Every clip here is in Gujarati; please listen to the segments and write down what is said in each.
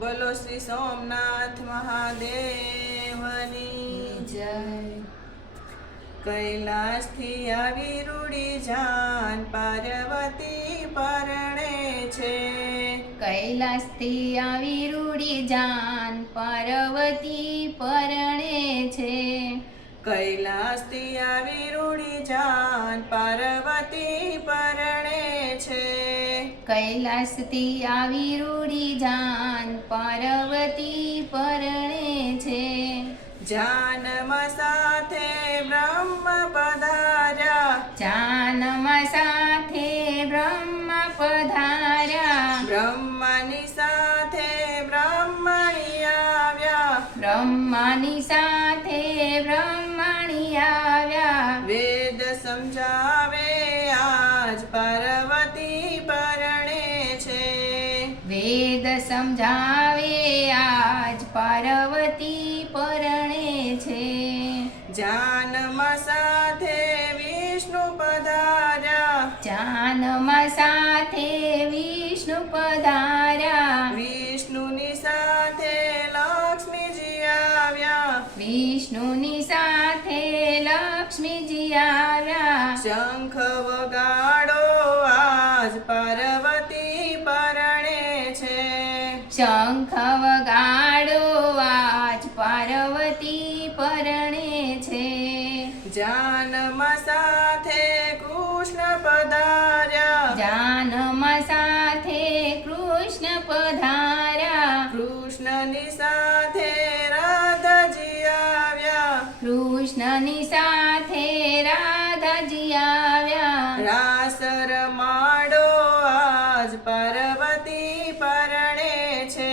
બોલો શ્રી સોમનાથ મહાદેવની જય. કૈલાસથી આવી રૂડી જાન પાર્વતી પરણે છે. કૈલાસથી આવી રૂડી જાન પાર્વતી પરણે છે. કૈલાસથી આવી રૂડી જાન પાર્વતી પરણે છે. કૈલાસથી આવી રૂડી જાન પાર્વતી પરણે છે. જાનમાં સાથે બ્રહ્મ પધાર્યા. જાનમાં સાથે બ્રહ્મ પધાર્યા. બ્રહ્માની સાથે બ્રહ્મણી આવ્યા. બ્રહ્માની સાથે બ્રહ્મણી આવ્યા. વેદ સમજાવે આજ પાર્વતી પરણે છે. વેદ સમજાવે આજ પાર્વતી પરણે છે. જાનમાં સાથે વિષ્ણુ પધાર્યા. જાનમાં સાથે વિષ્ણુ પધાર્યા. વિષ્ણુની સાથે લક્ષ્મીજી આવ્યા. વિષ્ણુની સાથે લક્ષ્મીજી આવ્યા. શંખ વગાડો આજ પાર્વતી પરણે છે. શંખ વગાડો આજ પાર્વતી પરણે છે. જાનમાં સાથે કૃષ્ણ પધાર્યા. જાનમાં સાથે કૃષ્ણ પધાર્યા. કૃષ્ણની સાથે રાધાજી આવ્યા. કૃષ્ણની સાથે રાધાજી આવ્યા. રાસ રમાડો આજ પાર્વતી પરણે છે.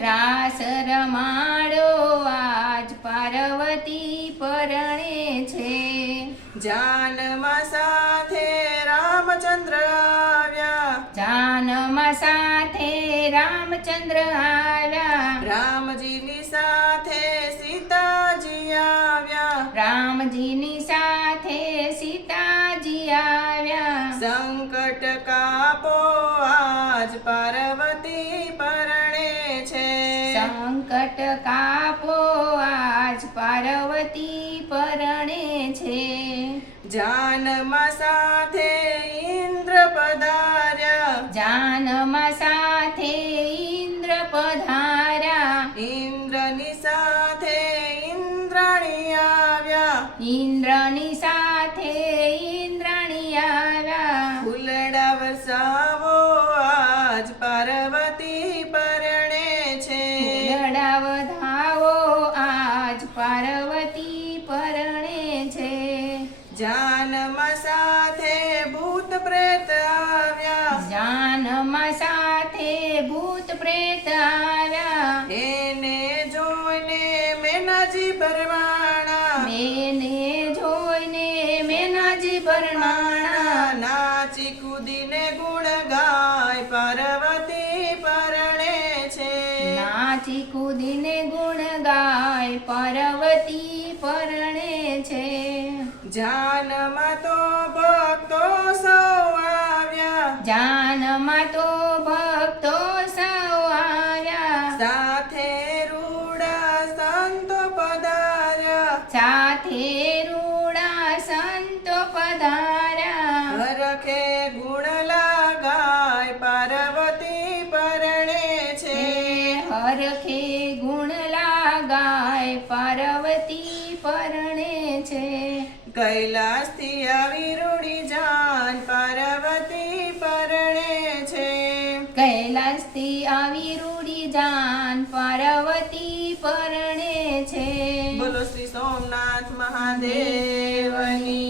રાસ રમાડો આજ પાર્વતી પરણે છે. જાનમાં સાથે રામચંદ્ર આવ્યા. જાનમાં સાથે રામચંદ્ર આવ્યા. રામજીની સાથે સીતાજી આવ્યા. રામજીની સાથે સીતાજી આવ્યા. સંકટ કાપો આજ પાર્વતી પરણે છે. સંકટ કાપો આજ પાર્વતી પરણે છે. જાનમાં સાથે ઇન્દ્ર પધાર્યા. જાનમાં સાથે ઇન્દ્ર પધાર્યા. ઇન્દ્રની સાથે ઇન્દ્રાણી આવ્યા. ઇન્દ્રની સાથે ઇન્દ્રાણી આવ્યા. ફૂલડા વરસાવો આજ પાર્વતી પરણે છે. ફૂલડા વધાવો આજ પાર્વતી પરણે છે. જાનમાં સાથે ભૂત પ્રેત આવ્યા. જાનમાં સાથે ભૂત પ્રેત આવ્યા. એને જોઈને મેનાજી પરમાણા. મેને જોઈને મેનાજી પરમાણા. નાચી કૂદીને ગુણ ગાય પાર્વતી પરણે છે. નાચી કૂદીને ગુણ ગાય પાર્વતી પરણે છે. જાનમાં તો ભક્તો સૌ આવ્યા. જાનમાં તો ભક્તો સૌ આવ્યા. સાથે રૂડા સંતો પધાર્યા. સાથે રૂડા સંતો પધાર્યા. હરખે ગુણ લાગાય પાર્વતી પરણે છે. હરખે ગુણ લાગાય પાર્વતી પરણે છે. કૈલાસથી આવી રૂડી જાન પાર્વતી પરણે છે. કૈલાસથી આવી રૂડી જાન પાર્વતી પરણે છે. બોલો શ્રી સોમનાથ મહાદેવની